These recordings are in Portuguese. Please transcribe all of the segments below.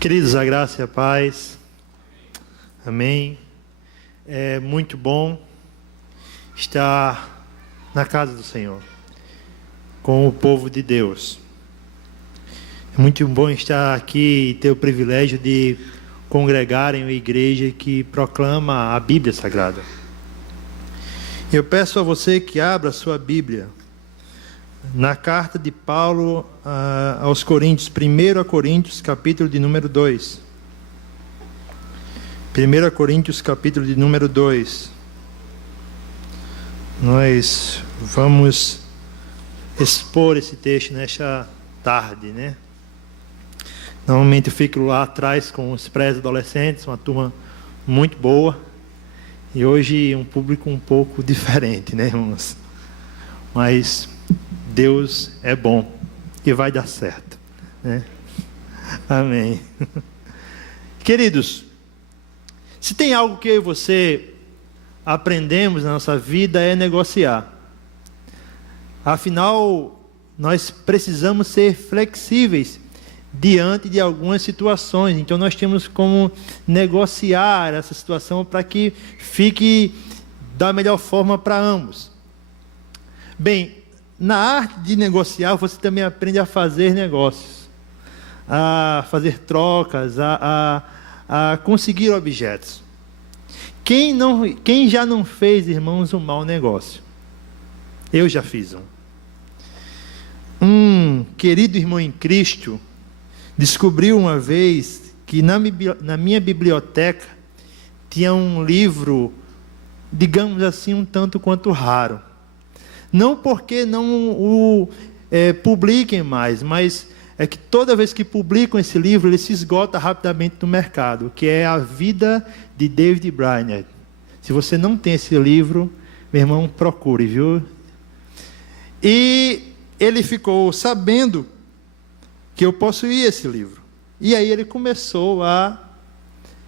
Queridos, a graça e a paz. Amém. É muito bom estar na casa do Senhor, com o povo de Deus. É muito bom estar aqui e ter o privilégio de congregar em uma igreja que proclama a Bíblia Sagrada. Eu peço a você que abra a sua Bíblia na carta de Paulo aos Coríntios, 1 Coríntios, capítulo de número 2. 1 Coríntios, capítulo de número 2. Nós vamos expor esse texto nesta tarde, né? Normalmente eu fico lá atrás com os pré-adolescentes, uma turma muito boa. E hoje um público um pouco diferente, né, irmãos? Mas Deus é bom e vai dar certo, né? Amém. Queridos, se tem algo que eu e você aprendemos na nossa vida é negociar. Afinal, nós precisamos ser flexíveis diante de algumas situações. Então nós temos como negociar essa situação para que fique da melhor forma para ambos. Bem, na arte de negociar, você também aprende a fazer negócios, a fazer trocas, a conseguir objetos. Quem já não fez, irmãos, um mau negócio? Eu já fiz um. Um querido irmão em Cristo descobriu uma vez que na minha biblioteca tinha um livro, digamos assim, um tanto quanto raro. Não porque não o publiquem mais, mas é que toda vez que publicam esse livro, ele se esgota rapidamente no mercado, que é A Vida de David Brainerd. Se você não tem esse livro, meu irmão, procure, viu? E ele ficou sabendo que eu possuía esse livro. E aí ele começou a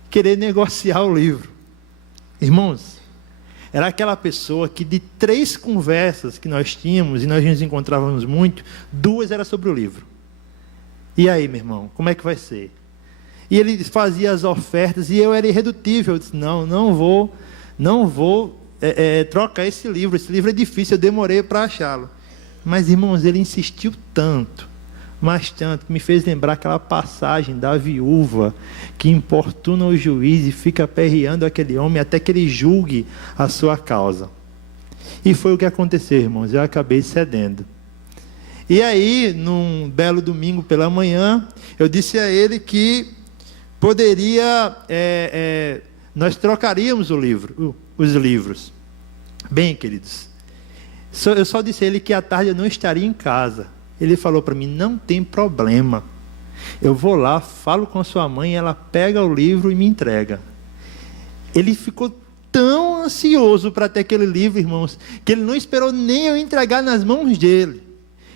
querer negociar o livro. Irmãos, era aquela pessoa que de 3 conversas que nós tínhamos, e nós nos encontrávamos muito, 2 eram sobre o livro. E aí, meu irmão, como é que vai ser? E ele fazia as ofertas, e eu era irredutível. Eu disse, não vou trocar esse livro é difícil, eu demorei para achá-lo. Mas, irmãos, ele insistiu tanto, mas tanto, que me fez lembrar aquela passagem da viúva que importuna o juiz e fica aperreando aquele homem até que ele julgue a sua causa. E foi o que aconteceu, irmãos, eu acabei cedendo. E aí, num belo domingo pela manhã, eu disse a ele que poderia, nós trocaríamos os livros. Bem, queridos, eu só disse a ele que à tarde eu não estaria em casa. Ele falou para mim, não tem problema. Eu vou lá, falo com a sua mãe, ela pega o livro e me entrega. Ele ficou tão ansioso para ter aquele livro, irmãos, que ele não esperou nem eu entregar nas mãos dele.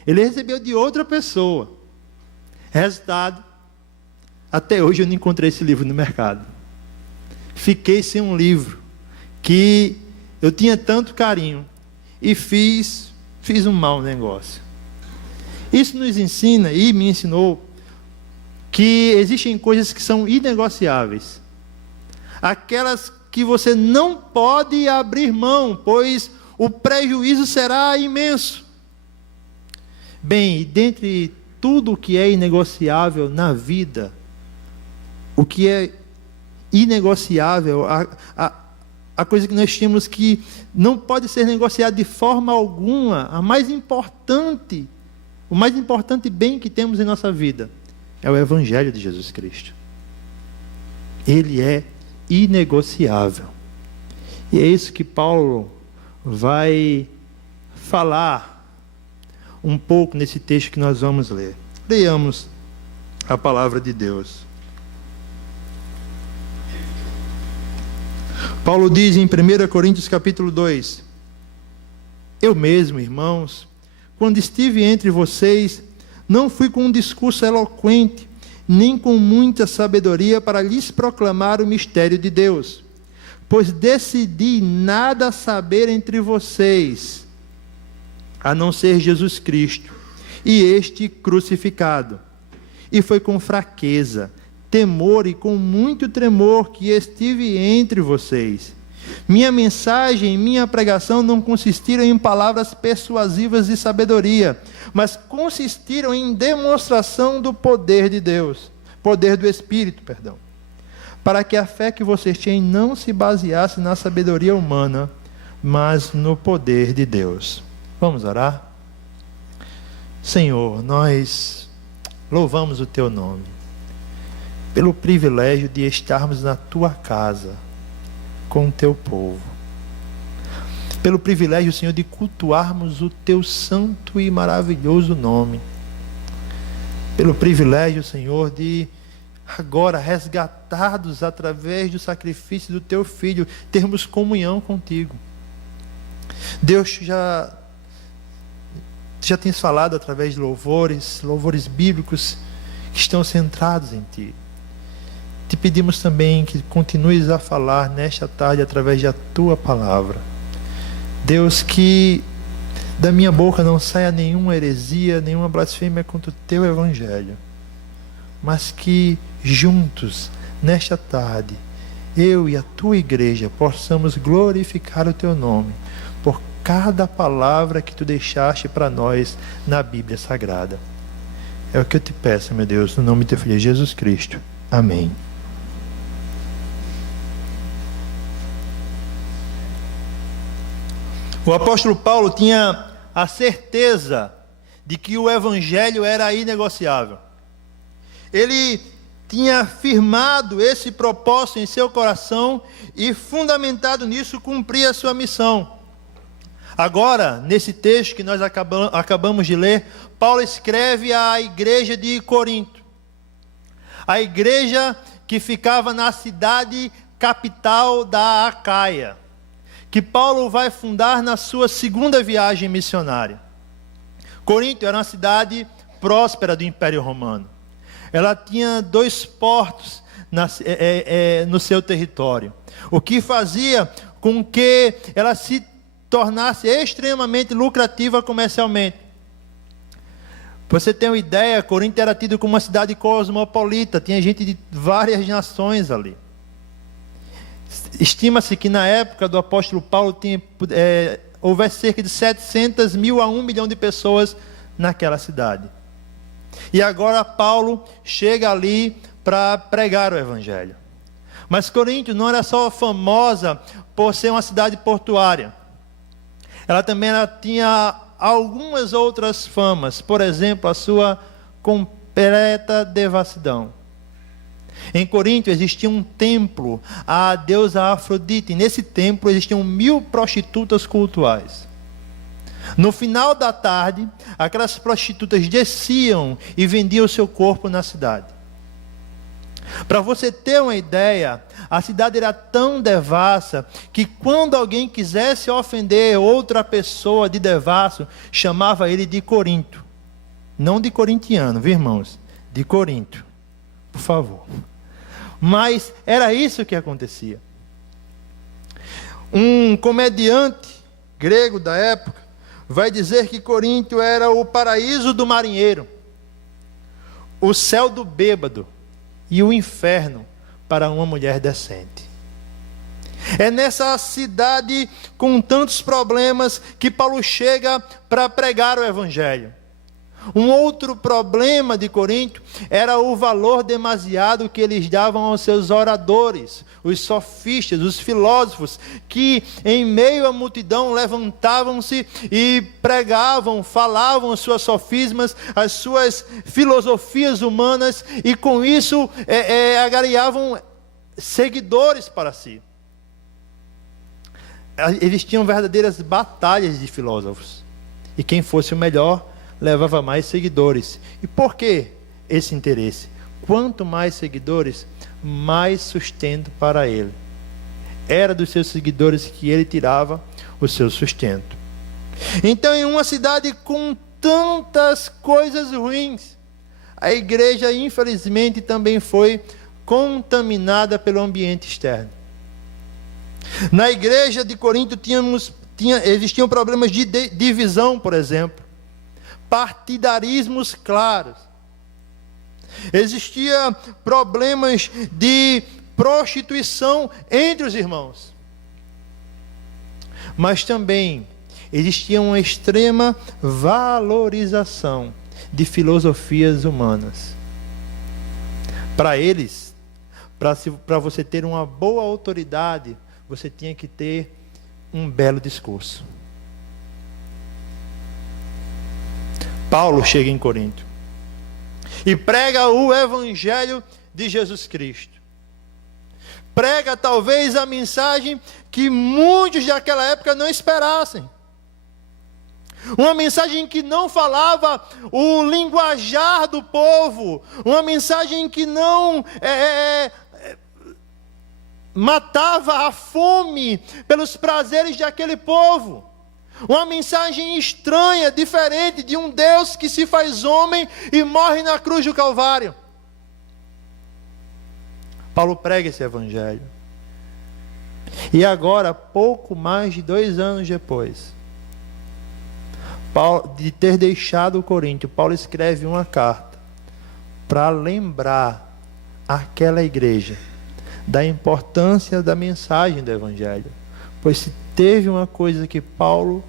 Ele recebeu de outra pessoa. Resultado, até hoje eu não encontrei esse livro no mercado. Fiquei sem um livro que eu tinha tanto carinho e fiz um mau negócio. Isso nos ensina e me ensinou que existem coisas que são inegociáveis. Aquelas que você não pode abrir mão, pois o prejuízo será imenso. Bem, e dentre tudo o que é inegociável na vida, o que é inegociável, a coisa que nós temos que não pode ser negociada de forma alguma, o mais importante bem que temos em nossa vida é o Evangelho de Jesus Cristo. Ele é inegociável. E é isso que Paulo vai falar um pouco nesse texto que nós vamos ler. Leiamos a palavra de Deus. Paulo diz em 1 Coríntios capítulo 2: Eu mesmo, irmãos, quando estive entre vocês, não fui com um discurso eloquente, nem com muita sabedoria para lhes proclamar o mistério de Deus, pois decidi nada saber entre vocês, a não ser Jesus Cristo, e este crucificado. E foi com fraqueza, temor e com muito tremor que estive entre vocês. Minha mensagem e minha pregação não consistiram em palavras persuasivas de sabedoria, mas consistiram em demonstração do poder de Deus, poder do Espírito, perdão, para que a fé que vocês têm não se baseasse na sabedoria humana, mas no poder de Deus. Vamos orar? Senhor, nós louvamos o Teu nome, pelo privilégio de estarmos na Tua casa, com o Teu povo, pelo privilégio, Senhor, de cultuarmos o Teu santo e maravilhoso nome, pelo privilégio, Senhor, de agora resgatados através do sacrifício do Teu Filho, termos comunhão contigo. Deus, já tens falado através de louvores bíblicos que estão centrados em Ti. Te pedimos também que continues a falar nesta tarde através da Tua palavra. Deus, que da minha boca não saia nenhuma heresia, nenhuma blasfêmia contra o Teu Evangelho, mas que juntos, nesta tarde, eu e a Tua igreja possamos glorificar o Teu nome por cada palavra que Tu deixaste para nós na Bíblia Sagrada. É o que eu te peço, meu Deus, no nome do Teu Filho Jesus Cristo. Amém. O apóstolo Paulo tinha a certeza de que o Evangelho era inegociável. Ele tinha firmado esse propósito em seu coração e, fundamentado nisso, cumpria a sua missão. Agora, nesse texto que nós acabamos de ler, Paulo escreve à igreja de Corinto. A igreja que ficava na cidade capital da Acaia, que Paulo vai fundar na sua segunda viagem missionária. Corinto era uma cidade próspera do Império Romano. Ela tinha 2 portos no seu território, o que fazia com que ela se tornasse extremamente lucrativa comercialmente. Para você ter uma ideia, Corinto era tido como uma cidade cosmopolita, tinha gente de várias nações ali. Estima-se que na época do apóstolo Paulo houvesse cerca de 700 mil a 1 milhão de pessoas naquela cidade. E agora Paulo chega ali para pregar o Evangelho. Mas Corinto não era só famosa por ser uma cidade portuária. Ela também tinha algumas outras famas. Por exemplo, a sua completa devassidão. Em Corinto existia um templo à deusa Afrodite. E nesse templo existiam 1000 prostitutas cultuais. No final da tarde, aquelas prostitutas desciam e vendiam o seu corpo na cidade. Para você ter uma ideia, a cidade era tão devassa que quando alguém quisesse ofender outra pessoa de devasso, chamava ele de Corinto. Não de corintiano, viu, irmãos? De Corinto, por favor. Mas era isso que acontecia. Um comediante grego da época vai dizer que Corinto era o paraíso do marinheiro, o céu do bêbado e o inferno para uma mulher decente. É nessa cidade com tantos problemas que Paulo chega para pregar o Evangelho. Um outro problema de Corinto era o valor demasiado que eles davam aos seus oradores, os sofistas, os filósofos, que em meio à multidão levantavam-se e pregavam, falavam as suas sofismas, as suas filosofias humanas, e com isso agariavam seguidores para si. Eles tinham verdadeiras batalhas de filósofos, e quem fosse o melhor levava mais seguidores. E por que esse interesse? Quanto mais seguidores, mais sustento para ele. Era dos seus seguidores que ele tirava o seu sustento. Então, em uma cidade com tantas coisas ruins, a igreja, infelizmente, também foi contaminada pelo ambiente externo. Na igreja de Corinto existiam problemas de divisão, por exemplo. Partidarismos claros. Existia problemas de prostituição entre os irmãos. Mas também existia uma extrema valorização de filosofias humanas. Para eles, para você ter uma boa autoridade, você tinha que ter um belo discurso. Paulo chega em Corinto e prega o Evangelho de Jesus Cristo. Prega talvez a mensagem que muitos daquela época não esperassem. Uma mensagem que não falava o linguajar do povo. Uma mensagem que não matava a fome pelos prazeres daquele povo. Uma mensagem estranha, diferente de um Deus que se faz homem e morre na cruz do Calvário. Paulo prega esse evangelho. E agora, pouco mais de 2 anos depois, de ter deixado o Corinto, Paulo escreve uma carta para lembrar aquela igreja da importância da mensagem do evangelho. Pois se teve uma coisa que Paulo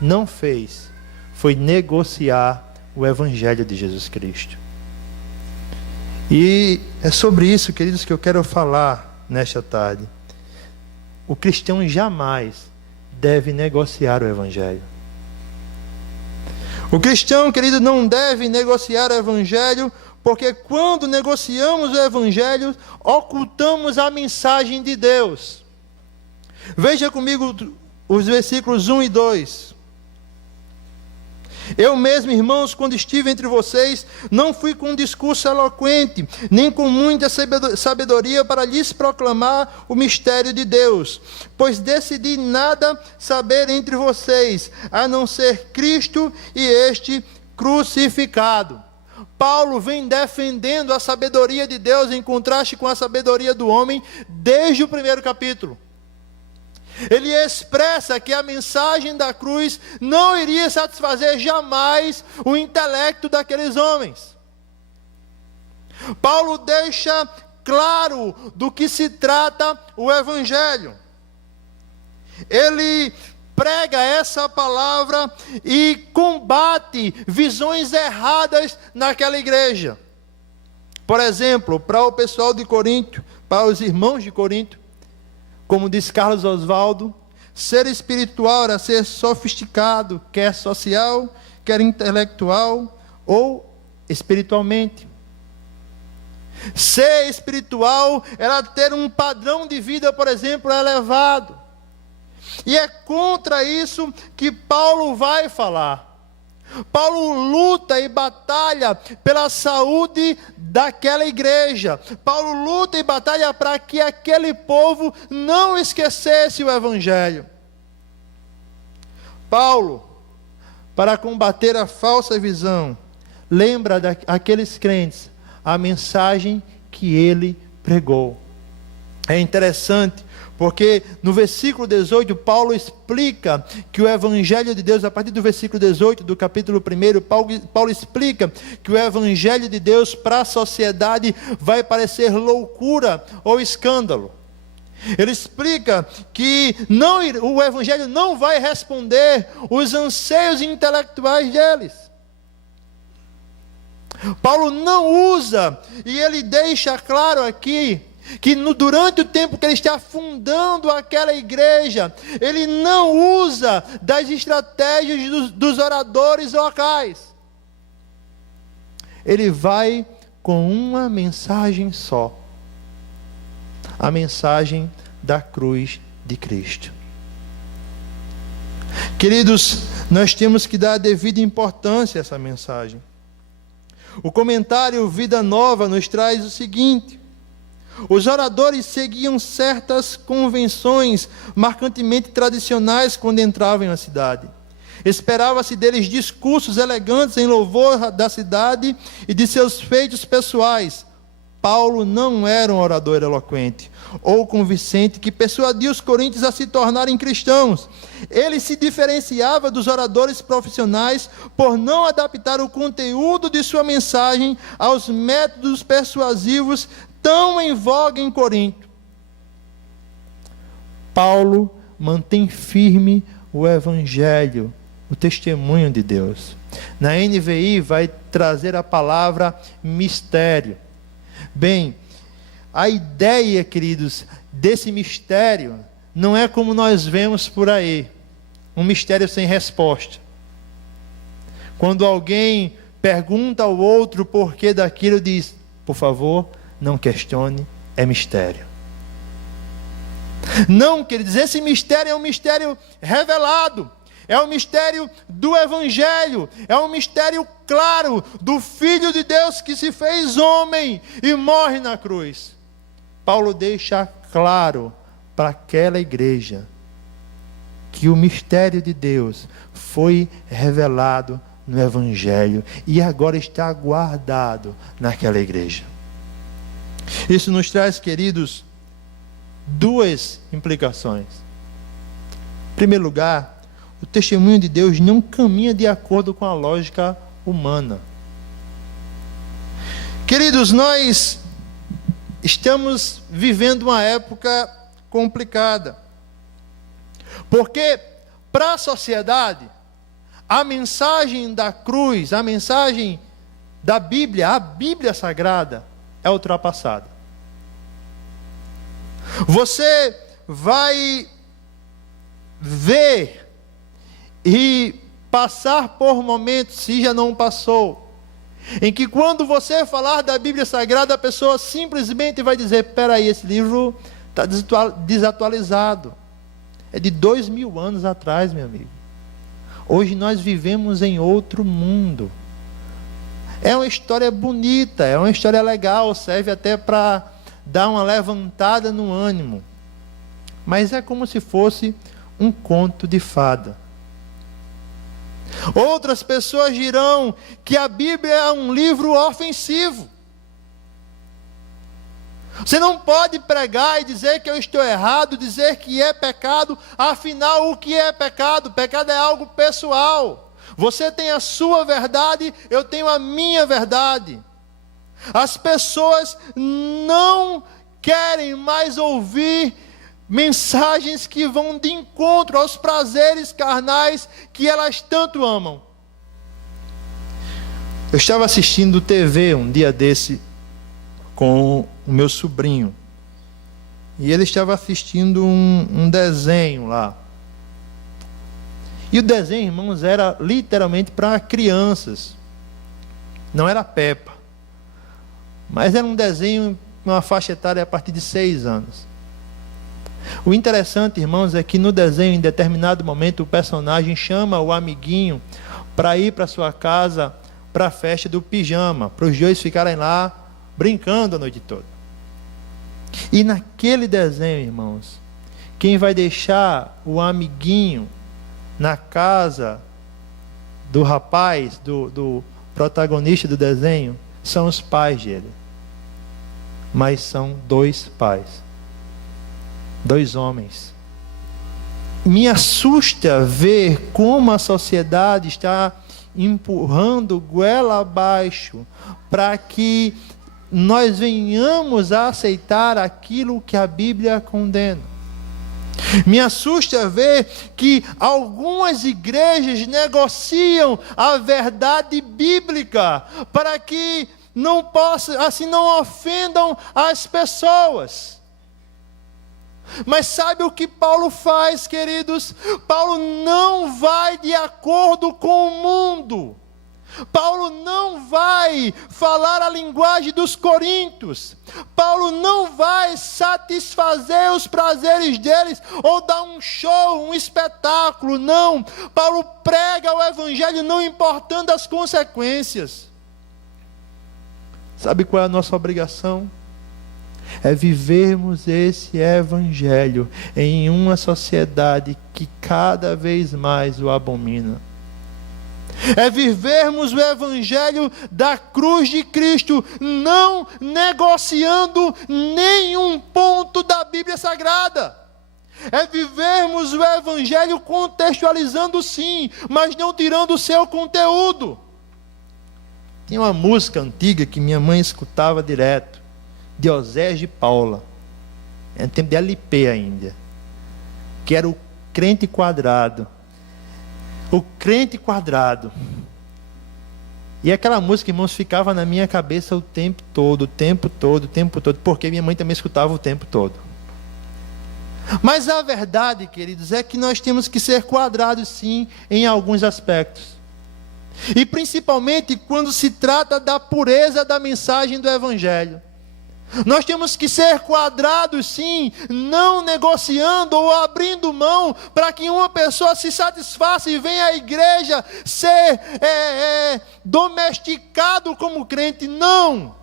não fez, foi negociar o evangelho de Jesus Cristo. E é sobre isso, queridos, que eu quero falar nesta tarde. O cristão jamais deve negociar o evangelho. O cristão, querido, não deve negociar o evangelho, porque quando negociamos o evangelho, ocultamos a mensagem de Deus. Veja comigo os versículos 1 e 2. Eu mesmo, irmãos, quando estive entre vocês, não fui com um discurso eloquente, nem com muita sabedoria para lhes proclamar o mistério de Deus, pois decidi nada saber entre vocês, a não ser Cristo e este crucificado. Paulo vem defendendo a sabedoria de Deus em contraste com a sabedoria do homem desde o primeiro capítulo. Ele expressa que a mensagem da cruz não iria satisfazer jamais o intelecto daqueles homens. Paulo deixa claro do que se trata o evangelho. Ele prega essa palavra e combate visões erradas naquela igreja. Por exemplo, para o pessoal de Corinto, para os irmãos de Corinto, como diz Carlos Oswaldo, ser espiritual era ser sofisticado, quer social, quer intelectual ou espiritualmente. Ser espiritual era ter um padrão de vida, por exemplo, elevado. E é contra isso que Paulo vai falar. Paulo luta e batalha pela saúde daquela igreja. Paulo luta e batalha para que aquele povo não esquecesse o evangelho. Paulo, para combater a falsa visão, lembra daqueles crentes a mensagem que ele pregou. É interessante, porque no versículo 18, Paulo explica que o Evangelho de Deus, a partir do versículo 18 do capítulo 1, Paulo explica que o Evangelho de Deus para a sociedade vai parecer loucura ou escândalo. Ele explica que o Evangelho não vai responder os anseios intelectuais deles. Paulo não usa, e ele deixa claro aqui, que durante o tempo que ele está fundando aquela igreja, ele não usa das estratégias dos oradores locais. Ele vai com uma mensagem só: a mensagem da cruz de Cristo. Queridos, nós temos que dar a devida importância a essa mensagem. O comentário Vida Nova nos traz o seguinte: os oradores seguiam certas convenções marcantemente tradicionais quando entravam na cidade. Esperava-se deles discursos elegantes em louvor da cidade e de seus feitos pessoais. Paulo não era um orador eloquente ou convincente que persuadia os coríntios a se tornarem cristãos. Ele se diferenciava dos oradores profissionais por não adaptar o conteúdo de sua mensagem aos métodos persuasivos tão em voga em Corinto. Paulo mantém firme o evangelho, o testemunho de Deus. Na NVI vai trazer a palavra mistério. Bem, a ideia, queridos, desse mistério não é como nós vemos por aí, um mistério sem resposta. Quando alguém pergunta ao outro o porquê daquilo, diz: por favor, não questione, é mistério. Não, queridos, esse mistério é um mistério revelado. É um mistério do Evangelho, é um mistério claro do Filho de Deus que se fez homem e morre na cruz. Paulo deixa claro para aquela igreja que o mistério de Deus foi revelado no Evangelho e agora está guardado naquela igreja. Isso nos traz, queridos, duas implicações. Em primeiro lugar, o testemunho de Deus não caminha de acordo com a lógica humana. Queridos, nós estamos vivendo uma época complicada. Porque para a sociedade, a mensagem da cruz, a mensagem da Bíblia, a Bíblia Sagrada, é ultrapassada. Você vai ver e passar por momentos, se já não passou, em que quando você falar da Bíblia Sagrada, a pessoa simplesmente vai dizer: peraí, esse livro está desatualizado, é de 2000 anos atrás, meu amigo. Hoje nós vivemos em outro mundo. É uma história bonita, é uma história legal, serve até para dar uma levantada no ânimo, mas é como se fosse um conto de fada. Outras pessoas dirão que a Bíblia é um livro ofensivo. Você não pode pregar e dizer que eu estou errado, dizer que é pecado. Afinal, o que é pecado? Pecado é algo pessoal. Você tem a sua verdade, eu tenho a minha verdade. As pessoas não querem mais ouvir mensagens que vão de encontro aos prazeres carnais que elas tanto amam. Eu estava assistindo TV um dia desse com o meu sobrinho, e ele estava assistindo um desenho lá. E o desenho, irmãos, era literalmente para crianças. Não era Peppa, mas era um desenho com uma faixa etária a partir de 6 anos. O interessante, irmãos, é que no desenho, em determinado momento, o personagem chama o amiguinho para ir para sua casa, para a festa do pijama, para os dois ficarem lá brincando a noite toda. E naquele desenho, irmãos, quem vai deixar o amiguinho na casa do rapaz, do protagonista do desenho, são os pais dele. Mas são 2 pais. 2 homens. Me assusta ver como a sociedade está empurrando goela abaixo para que nós venhamos a aceitar aquilo que a Bíblia condena. Me assusta ver que algumas igrejas negociam a verdade bíblica para que não possa, assim não ofendam as pessoas. Mas sabe o que Paulo faz, queridos? Paulo não vai de acordo com o mundo. Paulo não vai falar a linguagem dos coríntios. Paulo não vai satisfazer os prazeres deles ou dar um show, um espetáculo. Não. Paulo prega o evangelho não importando as consequências. Sabe qual é a nossa obrigação? É vivermos esse evangelho em uma sociedade que cada vez mais o abomina. É vivermos o evangelho da cruz de Cristo, não negociando nenhum ponto da Bíblia Sagrada. É vivermos o evangelho contextualizando sim, mas não tirando o seu conteúdo. Tinha uma música antiga que minha mãe escutava direto, de Osés de Paula, é tempo de LP ainda, que era o crente quadrado. O crente quadrado. E aquela música, irmãos, ficava na minha cabeça o tempo todo, porque minha mãe também escutava o tempo todo. Mas a verdade, queridos, é que nós temos que ser quadrados sim, em alguns aspectos. E principalmente quando se trata da pureza da mensagem do Evangelho. Nós temos que ser quadrados sim, não negociando ou abrindo mão para que uma pessoa se satisfaça e venha à igreja ser domesticado como crente. Não!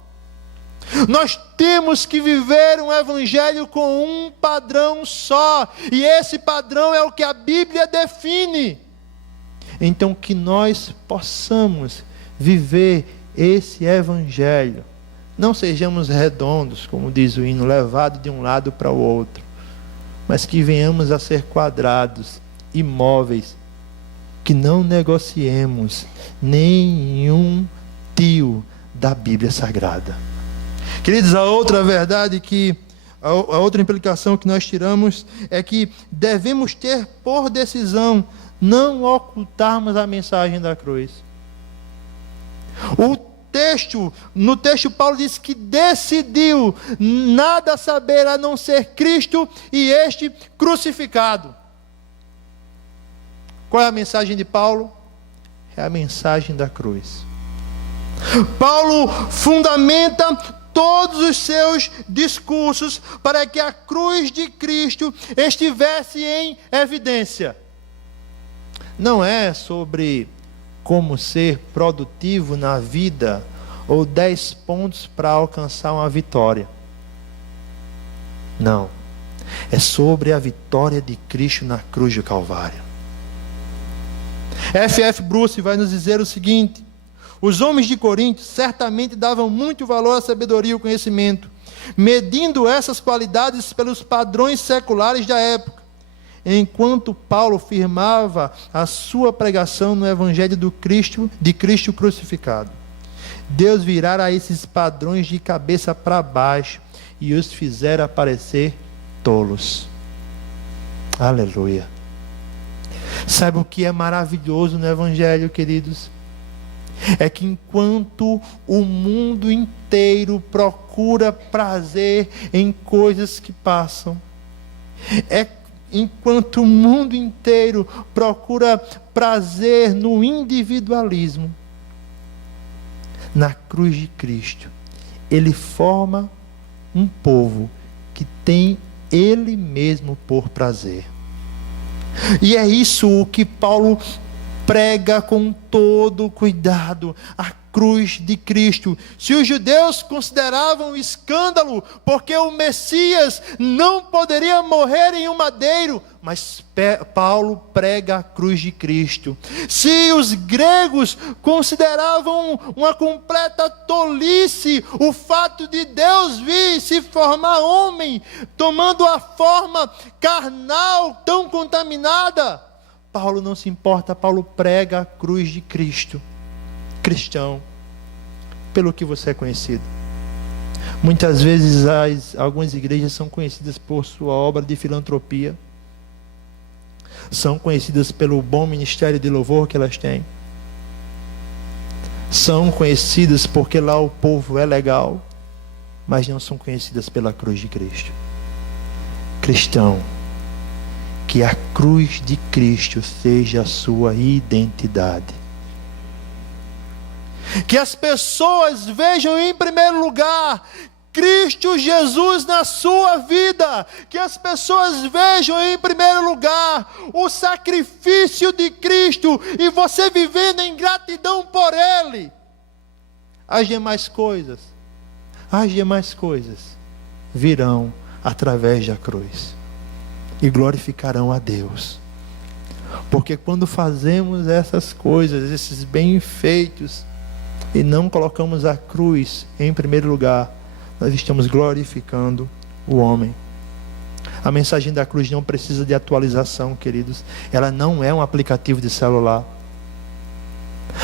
Nós temos que viver um evangelho com um padrão só, e esse padrão é o que a Bíblia define. Então que nós possamos viver esse evangelho. Não sejamos redondos, como diz o hino, levados de um lado para o outro, mas que venhamos a ser quadrados, imóveis, que não negociemos nenhum tio da Bíblia Sagrada. Queridos, a outra verdade a outra implicação que nós tiramos é que devemos ter por decisão não ocultarmos a mensagem da cruz. No texto Paulo diz que decidiu nada saber a não ser Cristo e este crucificado. Qual é a mensagem de Paulo? É a mensagem da cruz. Paulo fundamenta todos os seus discursos para que a cruz de Cristo estivesse em evidência. Não é sobre como ser produtivo na vida, ou 10 pontos para alcançar uma vitória. Não. É sobre a vitória de Cristo na cruz do Calvário. F.F. Bruce vai nos dizer o seguinte: os homens de Corinto certamente davam muito valor à sabedoria e ao conhecimento, medindo essas qualidades pelos padrões seculares da época. Enquanto Paulo firmava a sua pregação no Evangelho de Cristo crucificado, Deus virara esses padrões de cabeça para baixo e os fizera parecer tolos. Aleluia. Sabe o que é maravilhoso no Evangelho, queridos? É que enquanto o mundo inteiro procura prazer em coisas que passam, enquanto o mundo inteiro procura prazer no individualismo, na cruz de Cristo, Ele forma um povo que tem Ele mesmo por prazer. E é isso o que Paulo prega com todo cuidado, a cruz de Cristo. Se os judeus consideravam escândalo, porque o Messias não poderia morrer em um madeiro, mas Paulo prega a cruz de Cristo. Se os gregos consideravam uma completa tolice o fato de Deus vir se formar homem, tomando a forma carnal tão contaminada, Paulo não se importa, Paulo prega a cruz de Cristo. Cristão, pelo que você é conhecido. Muitas vezes algumas igrejas são conhecidas por sua obra de filantropia, são conhecidas pelo bom ministério de louvor que elas têm, são conhecidas porque lá o povo é legal, mas não são conhecidas pela cruz de Cristo. Cristão, que a cruz de Cristo seja a sua identidade. Que as pessoas vejam em primeiro lugar Cristo Jesus na sua vida. Que as pessoas vejam em primeiro lugar o sacrifício de Cristo e você vivendo em gratidão por Ele. As demais coisas virão através da cruz e glorificarão a Deus. Porque quando fazemos essas coisas, esses bem feitos, e não colocamos a cruz em primeiro lugar, nós estamos glorificando o homem. A mensagem da cruz não precisa de atualização, queridos. Ela não é um aplicativo de celular.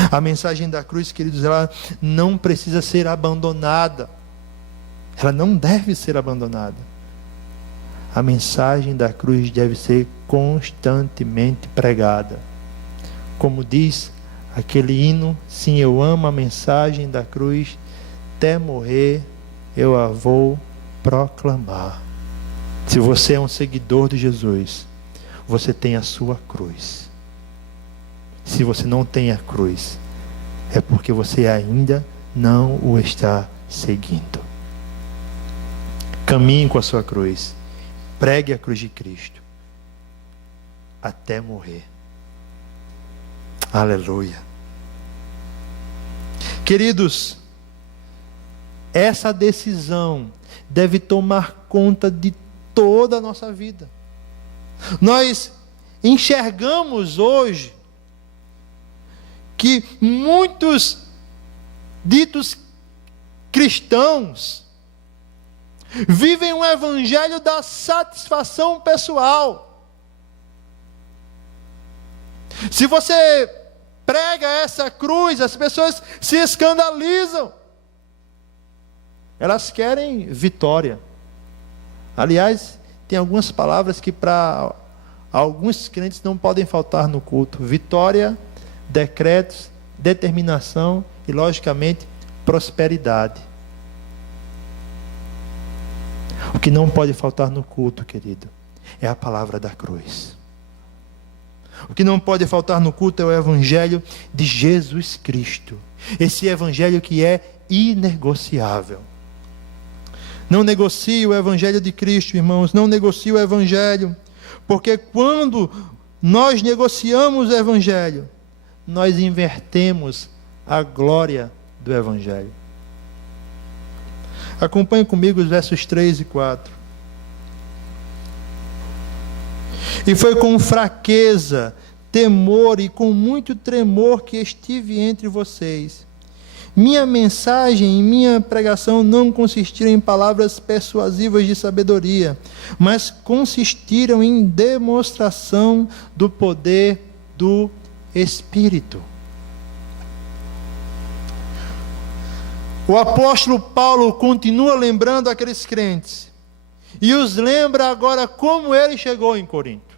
A mensagem da cruz, queridos, ela não precisa ser abandonada. Ela não deve ser abandonada. A mensagem da cruz deve ser constantemente pregada. Como diz aquele hino, sim, eu amo a mensagem da cruz, até morrer eu a vou proclamar. Se você é um seguidor de Jesus, você tem a sua cruz. Se você não tem a cruz, é porque você ainda não o está seguindo. Caminhe com a sua cruz. Pregue a cruz de Cristo até morrer. Aleluia. Queridos, essa decisão deve tomar conta de toda a nossa vida. Nós enxergamos hoje que muitos ditos cristãos vivem um evangelho da satisfação pessoal. Se você prega essa cruz, as pessoas se escandalizam. Elas querem vitória. Aliás, tem algumas palavras que para alguns crentes não podem faltar no culto: vitória, decretos, determinação e, logicamente, prosperidade. O que não pode faltar no culto, querido, é a palavra da cruz. O que não pode faltar no culto é o evangelho de Jesus Cristo. Esse evangelho que é inegociável. Não negocie o evangelho de Cristo, irmãos. Não negocie o evangelho. Porque quando nós negociamos o evangelho, nós invertemos a glória do evangelho. Acompanhe comigo os versos 3 e 4. E foi com fraqueza, temor e com muito tremor que estive entre vocês. Minha mensagem e minha pregação não consistiram em palavras persuasivas de sabedoria, mas consistiram em demonstração do poder do Espírito. O apóstolo Paulo continua lembrando aqueles crentes e os lembra agora como ele chegou em Corinto.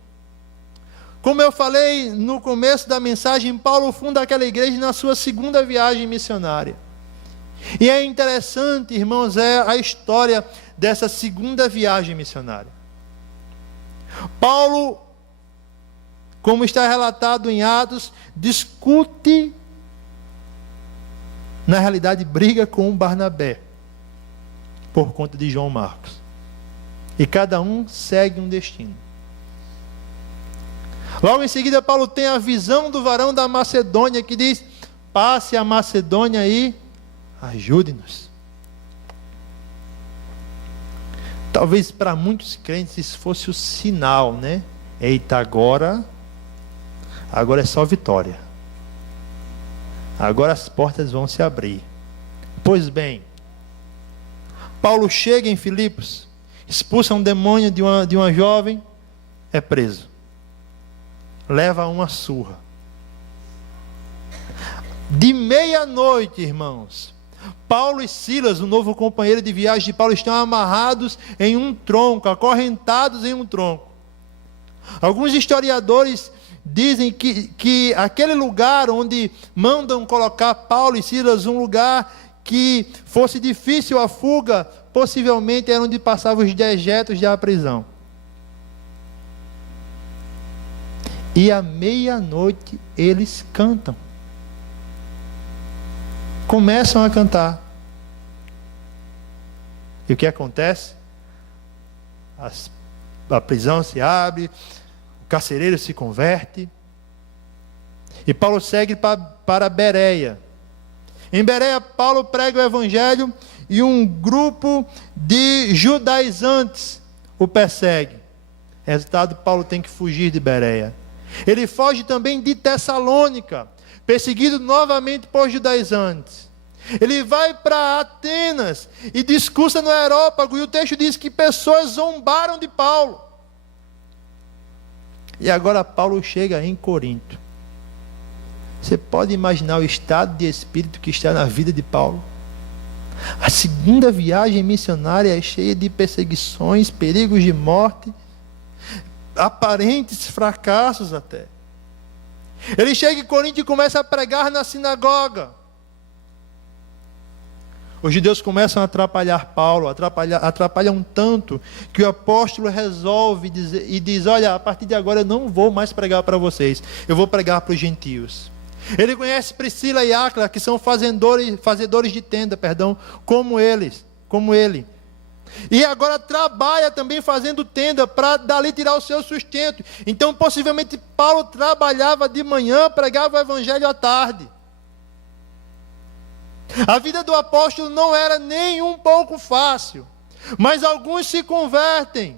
Como eu falei no começo da mensagem, Paulo funda aquela igreja na sua segunda viagem missionária. E é interessante, irmãos, a história dessa segunda viagem missionária. Paulo, como está relatado em Atos, discute, na realidade briga com Barnabé, por conta de João Marcos. E cada um segue um destino. Logo em seguida, Paulo tem a visão do varão da Macedônia, que diz: passe a Macedônia e ajude-nos. Talvez para muitos crentes isso fosse o sinal, né? Eita, agora é só vitória. Agora as portas vão se abrir. Pois bem, Paulo chega em Filipos, expulsa um demônio de uma jovem, é preso. Leva uma surra. De meia-noite, irmãos, Paulo e Silas, o novo companheiro de viagem de Paulo, estão amarrados em um tronco, acorrentados em um tronco. Alguns historiadores dizem que aquele lugar onde mandam colocar Paulo e Silas, um lugar que fosse difícil a fuga, possivelmente era onde passavam os dejetos da prisão. E à meia-noite eles cantam. Começam a cantar. E o que acontece? A prisão se abre, o carcereiro se converte. E Paulo segue para Bereia. Em Bereia, Paulo prega o evangelho e um grupo de judaizantes o persegue. Resultado, Paulo tem que fugir de Bereia. Ele foge também de Tessalônica, perseguido novamente por judaizantes. Ele vai para Atenas e discursa no Areópago, e o texto diz que pessoas zombaram de Paulo. E agora Paulo chega em Corinto. Você pode imaginar o estado de espírito que está na vida de Paulo? A segunda viagem missionária é cheia de perseguições, perigos de morte, aparentes fracassos até. Ele chega em Corinto e começa a pregar na sinagoga. Os judeus começam a atrapalhar Paulo, atrapalham tanto que o apóstolo resolve dizer, e diz: olha, a partir de agora eu não vou mais pregar para vocês, eu vou pregar para os gentios. Ele conhece Priscila e Áquila, que são fazedores de tenda, como ele. E agora trabalha também fazendo tenda para dali tirar o seu sustento. Então possivelmente Paulo trabalhava de manhã, pregava o evangelho à tarde. A vida do apóstolo não era nem um pouco fácil, mas alguns se convertem.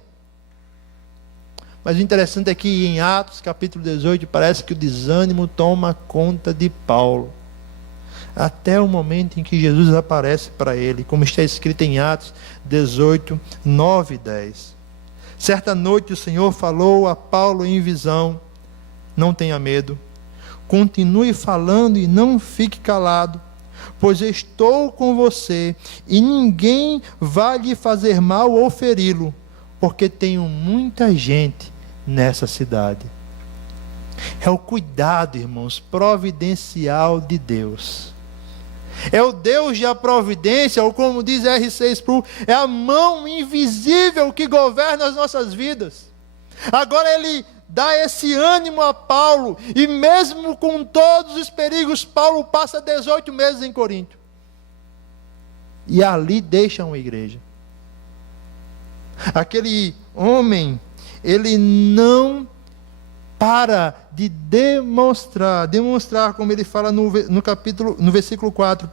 Mas o interessante é que em Atos capítulo 18 parece que o desânimo toma conta de Paulo, até o momento em que Jesus aparece para ele, como está escrito em Atos 18, 9 e 10. Certa noite o Senhor falou a Paulo em visão: não tenha medo, continue falando e não fique calado, pois estou com você, e ninguém vai lhe fazer mal ou feri-lo, porque tenho muita gente nessa cidade. É o cuidado, irmãos, providencial de Deus. É o Deus da providência, ou como diz R.C. Sproul, é a mão invisível que governa as nossas vidas. Agora ele dá esse ânimo a Paulo, e mesmo com todos os perigos, Paulo passa 18 meses em Corinto. E ali deixa uma igreja. Aquele homem, ele não para de demonstrar como ele fala no versículo 4,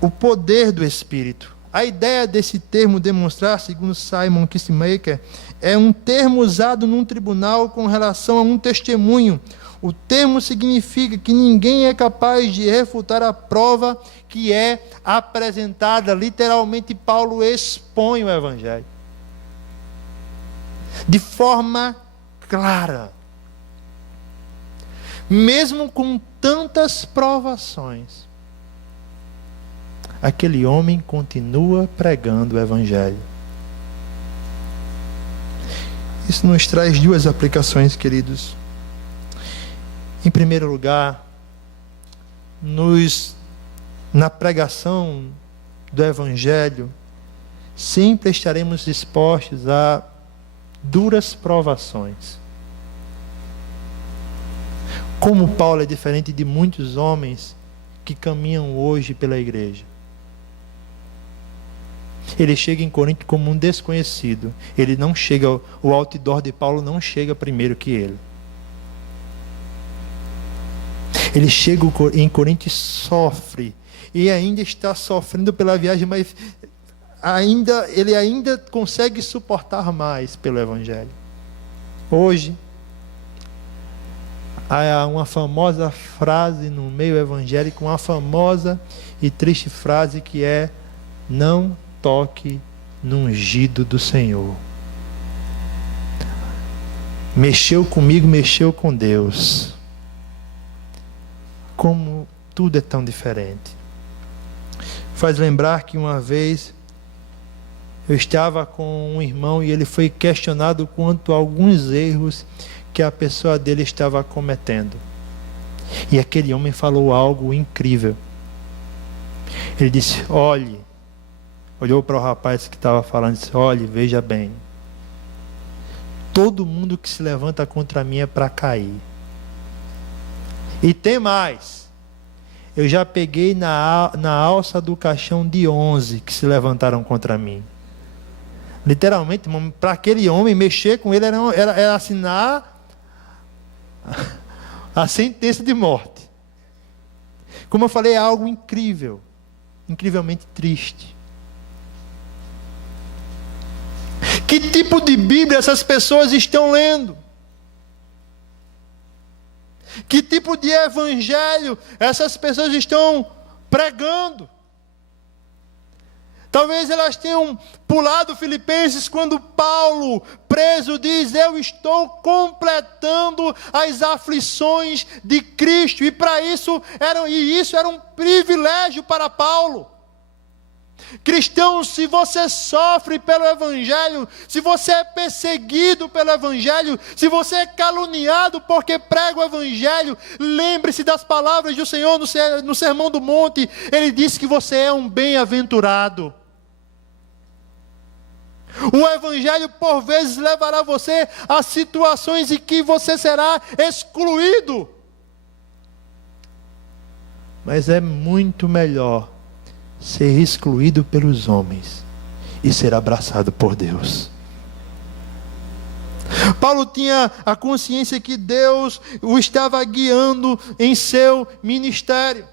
o poder do Espírito. A ideia desse termo demonstrar, segundo Simon Kistemaker, é um termo usado num tribunal com relação a um testemunho. O termo significa que ninguém é capaz de refutar a prova que é apresentada. Literalmente, Paulo expõe o Evangelho de forma clara. Mesmo com tantas provações, aquele homem continua pregando o Evangelho. Isso nos traz duas aplicações, queridos. Em primeiro lugar, na pregação do Evangelho, sempre estaremos expostos a duras provações. Como Paulo é diferente de muitos homens que caminham hoje pela igreja. Ele chega em Corinto como um desconhecido. Ele não chega, o outdoor de Paulo não chega primeiro que ele. Ele chega em Corinto e sofre. E ainda está sofrendo pela viagem, mas ele ainda consegue suportar mais pelo Evangelho. Hoje, há uma famosa frase no meio evangélico, uma famosa e triste frase que é: não toque no ungido do Senhor. Mexeu comigo, mexeu com Deus. Como tudo é tão diferente. Faz lembrar que uma vez eu estava com um irmão e ele foi questionado quanto a alguns erros que a pessoa dele estava cometendo. E aquele homem falou algo incrível. Ele disse: olhou para o rapaz que estava falando e disse: olhe, veja bem, todo mundo que se levanta contra mim é para cair. E tem mais, eu já peguei na alça do caixão de 11 que se levantaram contra mim. Literalmente, para aquele homem, mexer com ele era assinar a sentença de morte. Como eu falei, é algo incrível, incrivelmente triste. Que tipo de Bíblia essas pessoas estão lendo? Que tipo de evangelho essas pessoas estão pregando? Talvez elas tenham pulado Filipenses quando Paulo, preso, diz: eu estou completando as aflições de Cristo. E para isso isso era um privilégio para Paulo. Cristão, se você sofre pelo Evangelho, se você é perseguido pelo Evangelho, se você é caluniado porque prega o Evangelho, lembre-se das palavras do Senhor no Sermão do Monte. Ele disse que você é um bem-aventurado. O Evangelho por vezes levará você a situações em que você será excluído. Mas é muito melhor ser excluído pelos homens e ser abraçado por Deus. Paulo tinha a consciência que Deus o estava guiando em seu ministério.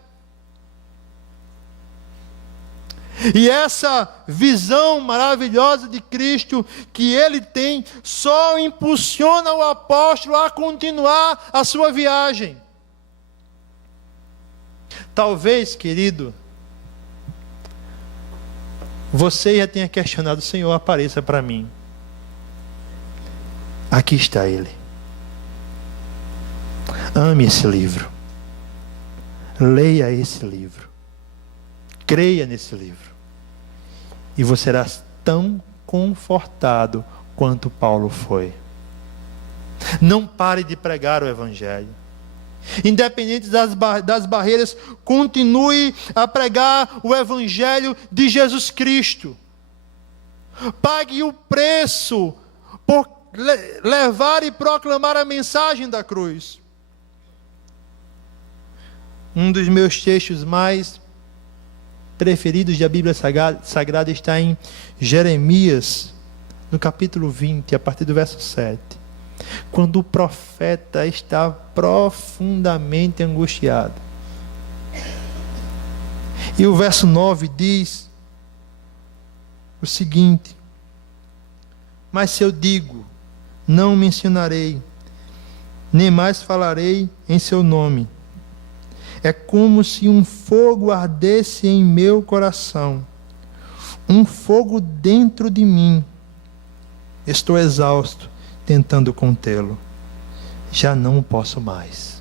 E essa visão maravilhosa de Cristo que ele tem, só impulsiona o apóstolo a continuar a sua viagem. Talvez, querido, você já tenha questionado: Senhor, apareça para mim. Aqui está Ele. Ame esse livro. Leia esse livro. Creia nesse livro. E você será tão confortado quanto Paulo foi. Não pare de pregar o Evangelho. Independente das barreiras, continue a pregar o Evangelho de Jesus Cristo. Pague o preço por levar e proclamar a mensagem da cruz. Um dos meus textos mais preferidos da Bíblia Sagrada está em Jeremias, no capítulo 20, a partir do verso 7. Quando o profeta está profundamente angustiado. E o verso 9 diz o seguinte: mas se eu digo, não mencionarei, nem mais falarei em seu nome, é como se um fogo ardesse em meu coração, um fogo dentro de mim. Estou exausto, tentando contê-lo. Já não posso mais.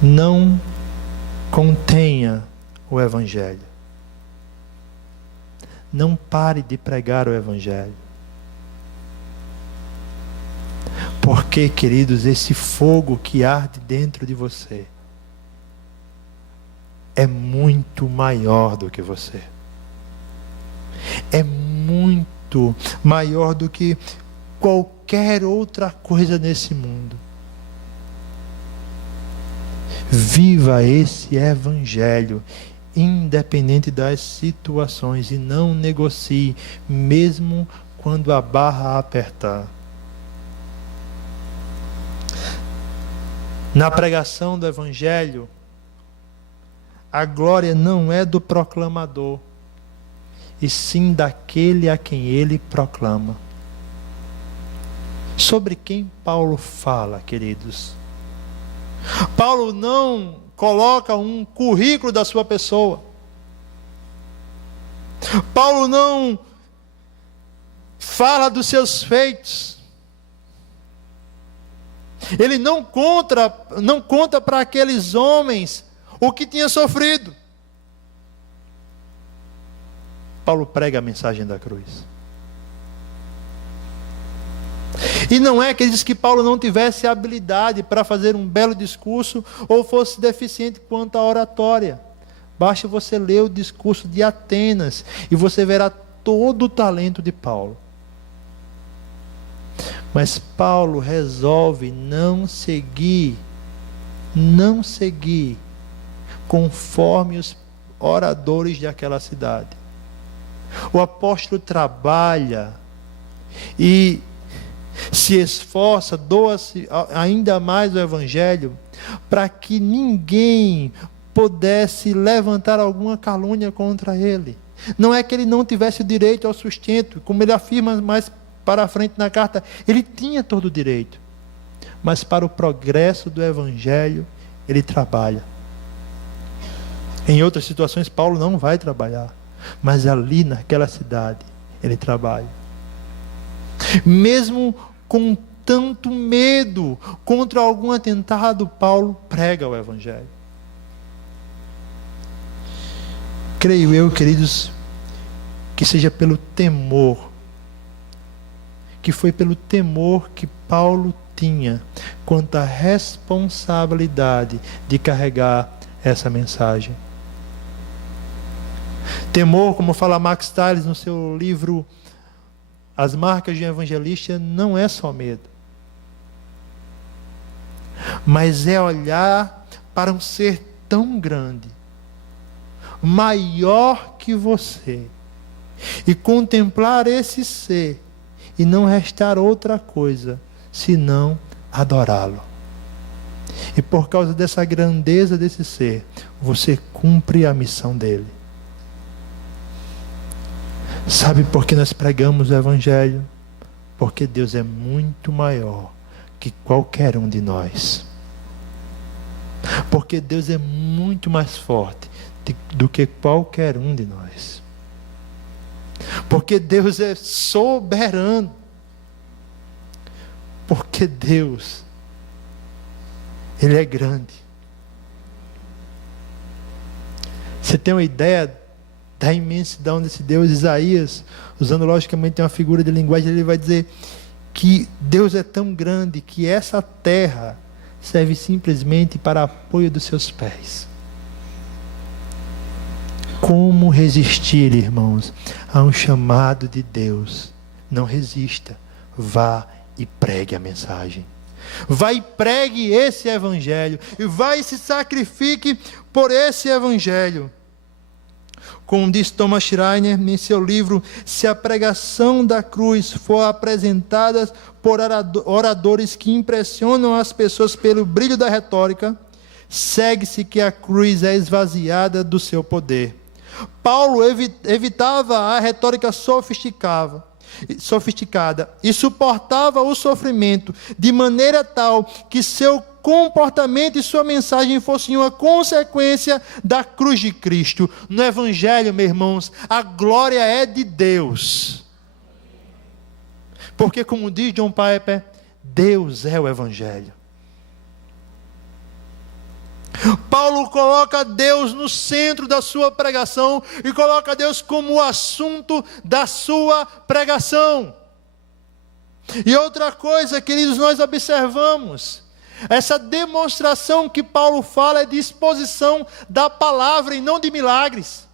Não contenha o Evangelho. Não pare de pregar o Evangelho. Porque, queridos, esse fogo que arde dentro de você é muito maior do que você. É muito maior do que qualquer outra coisa nesse mundo. Viva esse Evangelho, independente das situações, e não negocie, mesmo quando a barra apertar. Na pregação do Evangelho, a glória não é do proclamador, e sim daquele a quem ele proclama. Sobre quem Paulo fala, queridos? Paulo não coloca um currículo da sua pessoa. Paulo não fala dos seus feitos. Ele não conta para aqueles homens o que tinha sofrido. Paulo prega a mensagem da cruz. E não é que ele diz que Paulo não tivesse habilidade para fazer um belo discurso ou fosse deficiente quanto à oratória. Basta você ler o discurso de Atenas e você verá todo o talento de Paulo. Mas Paulo resolve não seguir conforme os oradores daquela cidade. O apóstolo trabalha e se esforça, doa-se ainda mais o Evangelho, para que ninguém pudesse levantar alguma calúnia contra ele. Não é que ele não tivesse o direito ao sustento, como ele afirma mais para frente na carta, ele tinha todo o direito. mas para o progresso do Evangelho, ele trabalha. Em outras situações, Paulo não vai trabalhar, mas ali naquela cidade, ele trabalha. Mesmo com tanto medo contra algum atentado, Paulo prega o Evangelho. Creio eu, queridos, que seja pelo temor, que foi pelo temor que Paulo tinha quanto à responsabilidade de carregar essa mensagem. Temor, como fala Max Tales no seu livro As Marcas de um Evangelista, não é só medo, mas é olhar para um ser tão grande, maior que você, e contemplar esse ser e não restar outra coisa senão adorá-lo. E por causa dessa grandeza desse ser, você cumpre a missão dele. Sabe por que nós pregamos o Evangelho? Porque Deus é muito maior que qualquer um de nós. Porque Deus é muito mais forte do que qualquer um de nós. Porque Deus é soberano. Porque Deus, Ele é grande. Você tem uma ideia da imensidão desse Deus? Isaías, usando logicamente uma figura de linguagem, ele vai dizer que Deus é tão grande que essa terra serve simplesmente para apoio dos seus pés. Como resistir, irmãos, a um chamado de Deus? Não resista, vá e pregue a mensagem. Vá e pregue esse Evangelho, e vá e se sacrifique por esse Evangelho. Como diz Thomas Schreiner em seu livro, se a pregação da cruz for apresentada por oradores que impressionam as pessoas pelo brilho da retórica, segue-se que a cruz é esvaziada do seu poder. Paulo evitava a retórica sofisticada e suportava o sofrimento de maneira tal que seu comportamento e sua mensagem fossem uma consequência da cruz de Cristo. No Evangelho, meus irmãos, a glória é de Deus. Porque, como diz John Piper, Deus é o Evangelho. Paulo coloca Deus no centro da sua pregação e coloca Deus como o assunto da sua pregação. E outra coisa, queridos, nós observamos, essa demonstração que Paulo fala é de exposição da palavra e não de milagres.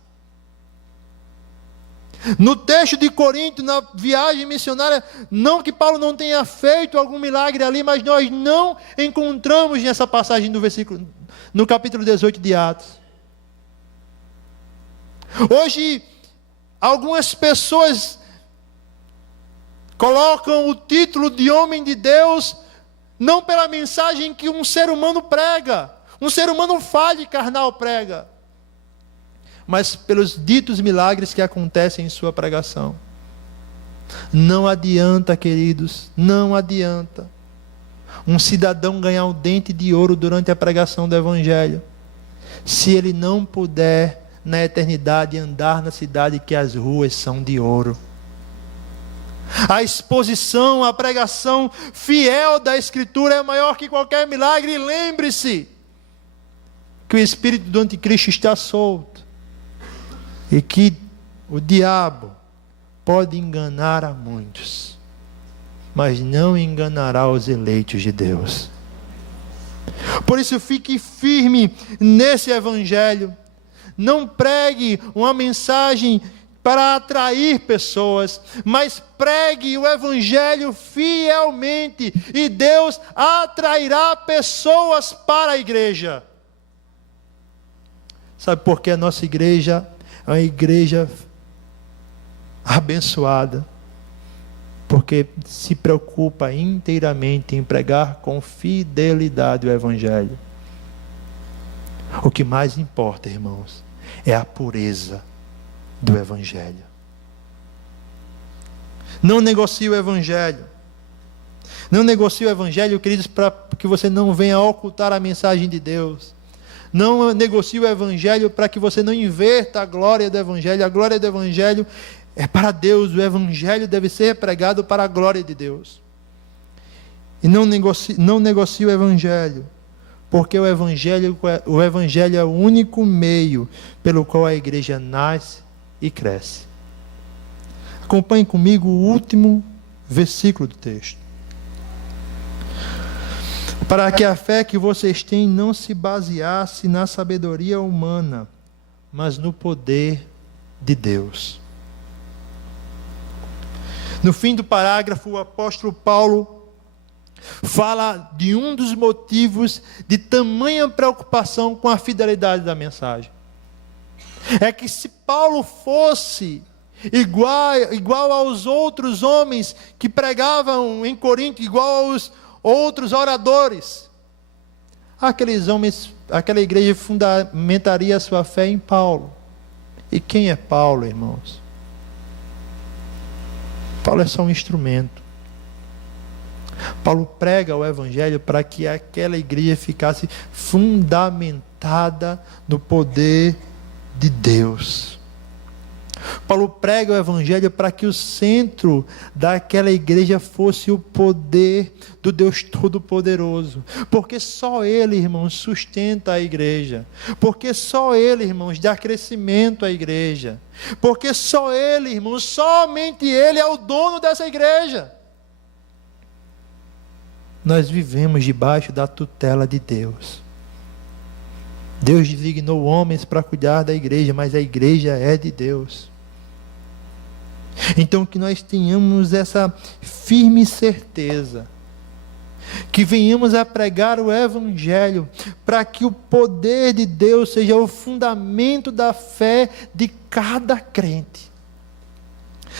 No texto de Corinto, na viagem missionária, não que Paulo não tenha feito algum milagre ali, mas nós não encontramos nessa passagem do versículo, no capítulo 18 de Atos. Hoje, algumas pessoas colocam o título de homem de Deus, não pela mensagem que um ser humano prega, um ser humano falho e carnal prega, mas pelos ditos milagres que acontecem em sua pregação. Não adianta, queridos, não adianta um cidadão ganhar um dente de ouro durante a pregação do Evangelho, se ele não puder, na eternidade, andar na cidade que as ruas são de ouro. A exposição, a pregação fiel da Escritura é maior que qualquer milagre. E lembre-se que o espírito do anticristo está solto e que o diabo pode enganar a muitos, mas não enganará os eleitos de Deus. Por isso, fique firme nesse Evangelho. Não pregue uma mensagem para atrair pessoas, mas pregue o Evangelho fielmente, e Deus atrairá pessoas para a igreja. Sabe por que a nossa igreja é uma igreja abençoada? Porque se preocupa inteiramente em pregar com fidelidade o Evangelho. O que mais importa, irmãos, é a pureza do Evangelho. Não negocie o Evangelho. Não negocie o Evangelho, queridos, para que você não venha ocultar a mensagem de Deus. Não negocie o Evangelho para que você não inverta a glória do Evangelho. A glória do Evangelho é para Deus. O Evangelho deve ser pregado para a glória de Deus. E não negocie o Evangelho, porque o Evangelho é o único meio pelo qual a igreja nasce e cresce. Acompanhe comigo o último versículo do texto. Para que a fé que vocês têm não se baseasse na sabedoria humana, mas no poder de Deus. No fim do parágrafo, o apóstolo Paulo fala de um dos motivos de tamanha preocupação com a fidelidade da mensagem. É que se Paulo fosse igual aos outros homens que pregavam em Corinto, igual aos outros oradores, aqueles homens, aquela igreja fundamentaria a sua fé em Paulo. E quem é Paulo, irmãos? Paulo é só um instrumento. Paulo prega o Evangelho para que aquela igreja ficasse fundamentada no poder de Deus. Paulo prega o Evangelho para que o centro daquela igreja fosse o poder do Deus Todo-Poderoso. Porque só Ele, irmãos, sustenta a igreja. Porque só Ele, irmãos, dá crescimento à igreja. Porque só Ele, irmãos, somente Ele é o dono dessa igreja. Nós vivemos debaixo da tutela de Deus. Deus designou homens para cuidar da igreja, mas a igreja é de Deus. Então que nós tenhamos essa firme certeza, que venhamos a pregar o Evangelho, para que o poder de Deus seja o fundamento da fé de cada crente.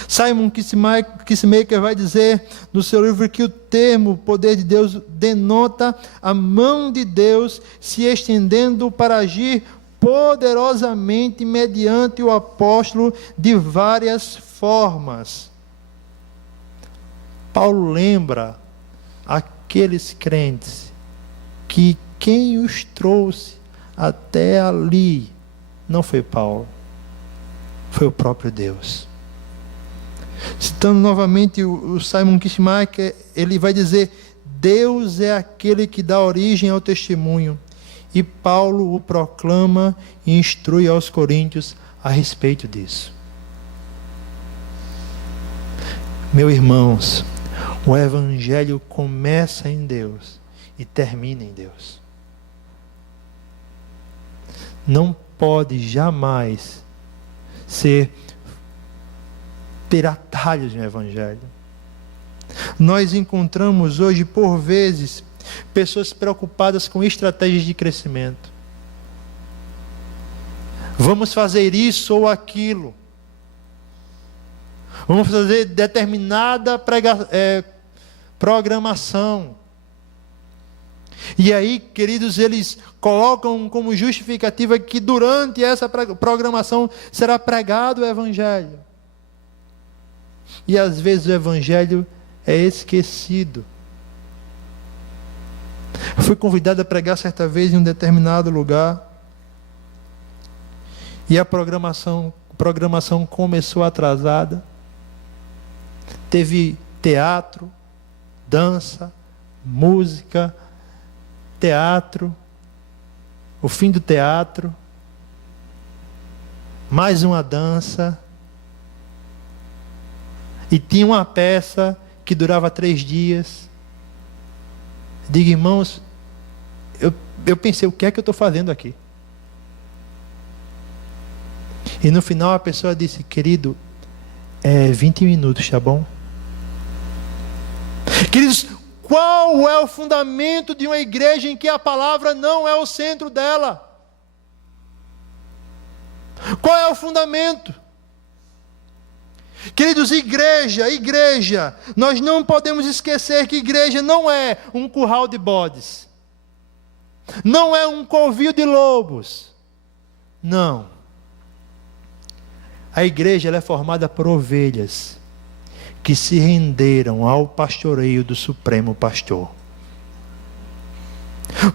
Simon Kissmaker vai dizer no seu livro que o termo poder de Deus denota a mão de Deus se estendendo para agir poderosamente mediante o apóstolo de várias formas. Paulo lembra aqueles crentes que quem os trouxe até ali não foi Paulo, foi o próprio Deus. Citando novamente o Simon Kissmaker, ele vai dizer: Deus é aquele que dá origem ao testemunho, e Paulo o proclama e instrui aos coríntios a respeito disso. Meus irmãos, o Evangelho começa em Deus e termina em Deus. Não pode jamais ter atalhos no Evangelho. Nós encontramos hoje, por vezes, pessoas preocupadas com estratégias de crescimento. Vamos fazer isso ou aquilo. Vamos fazer determinada programação. E aí, queridos, eles colocam como justificativa que durante essa programação será pregado o Evangelho. E às vezes o Evangelho é esquecido. Eu fui convidado a pregar certa vez em um determinado lugar. E a programação começou atrasada. Teve teatro, dança, música, teatro, o fim do teatro, mais uma dança. E tinha uma peça que durava 3 dias. Digo, irmãos, eu pensei, o que é que eu estou fazendo aqui? E no final a pessoa disse: querido, 20 minutos, tá bom? Queridos, qual é o fundamento de uma igreja em que a palavra não é o centro dela? Qual é o fundamento? Queridos, igreja, nós não podemos esquecer que igreja não é um curral de bodes, não é um covil de lobos, não. A igreja ela é formada por ovelhas, que se renderam ao pastoreio do Supremo Pastor.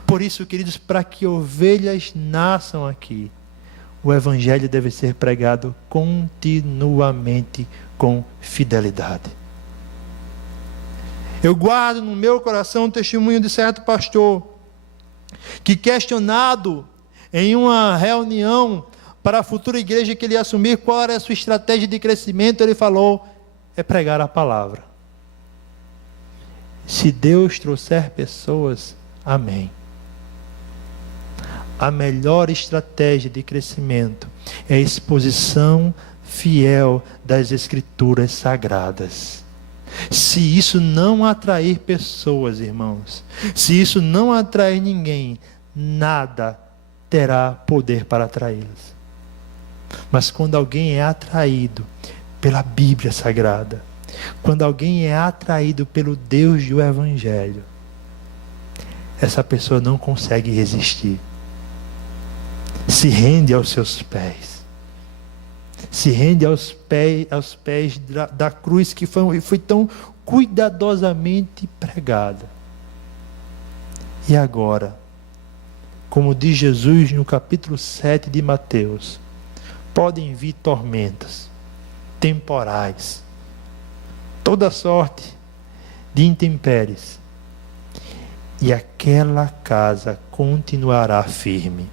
Por isso, queridos, para que ovelhas nasçam aqui, o Evangelho deve ser pregado continuamente com fidelidade. Eu guardo no meu coração o testemunho de certo pastor, que, questionado em uma reunião para a futura igreja que ele ia assumir, qual era a sua estratégia de crescimento, ele falou: é pregar a palavra. Se Deus trouxer pessoas, amém. A melhor estratégia de crescimento é a exposição fiel das Escrituras Sagradas. Se isso não atrair pessoas, irmãos, se isso não atrair ninguém, nada terá poder para atraí-las. Mas quando alguém é atraído pela Bíblia Sagrada, quando alguém é atraído pelo Deus do Evangelho, essa pessoa não consegue resistir. Se rende aos seus pés. Se rende aos pés da cruz que foi tão cuidadosamente pregada. E agora, como diz Jesus no capítulo 7 de Mateus, podem vir tormentas temporais, toda sorte de intempéries, e aquela casa continuará firme.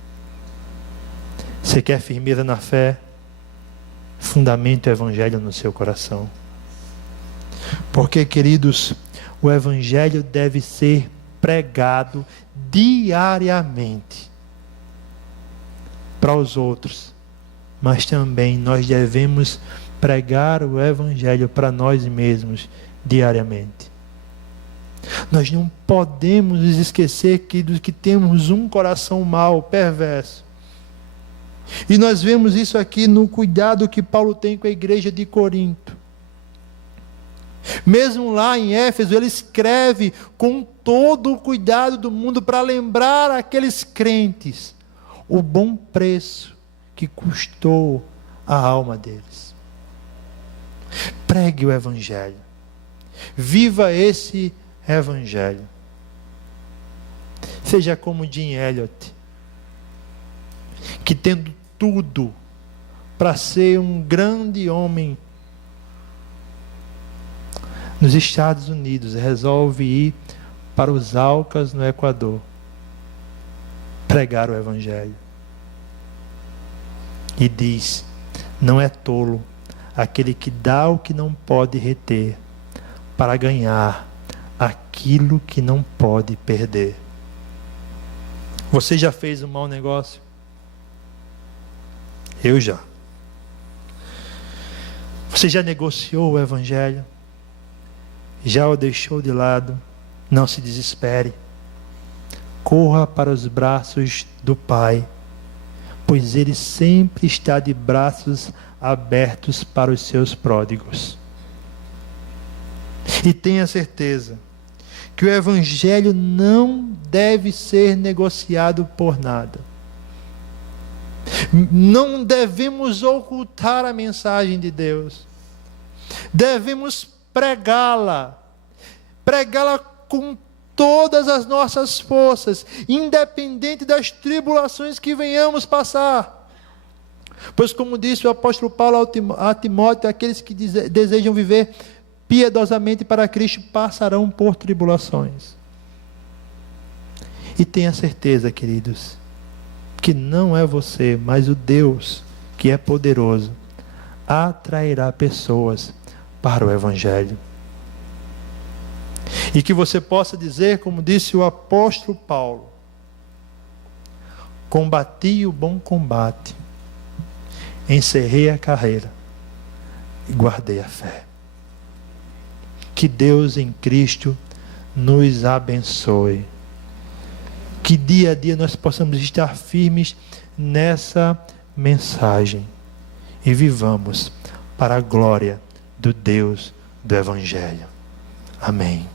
Você quer firmeza na fé? Fundamento o Evangelho no seu coração. Porque, queridos, o Evangelho deve ser pregado diariamente para os outros, mas também nós devemos pregar o Evangelho para nós mesmos diariamente. Nós não podemos nos esquecer que temos um coração mau, perverso. E nós vemos isso aqui no cuidado que Paulo tem com a igreja de Corinto. Mesmo lá em Éfeso, ele escreve com todo o cuidado do mundo para lembrar aqueles crentes o bom preço que custou a alma deles. Pregue o Evangelho. Viva esse Evangelho. Seja como Jim Elliot, que tendo tudo para ser um grande homem nos Estados Unidos, resolve ir para os Aucas, no Equador, pregar o Evangelho. E diz: não é tolo aquele que dá o que não pode reter, para ganhar aquilo que não pode perder. Você já fez um mau negócio? Eu já. Você já negociou o Evangelho? Já o deixou de lado? Não se desespere. Corra para os braços do Pai, pois Ele sempre está de braços abertos para os seus pródigos. E tenha certeza que o Evangelho não deve ser negociado por nada. Não devemos ocultar a mensagem de Deus. Devemos pregá-la com todas as nossas forças, independente das tribulações que venhamos passar. Pois, como disse o apóstolo Paulo a Timóteo, aqueles que desejam viver piedosamente para Cristo passarão por tribulações. E tenha certeza, queridos, que não é você, mas o Deus que é poderoso atrairá pessoas para o Evangelho. E que você possa dizer, como disse o apóstolo Paulo: combati o bom combate, encerrei a carreira e guardei a fé. Que Deus em Cristo nos abençoe. Que dia a dia nós possamos estar firmes nessa mensagem e vivamos para a glória do Deus do Evangelho. Amém.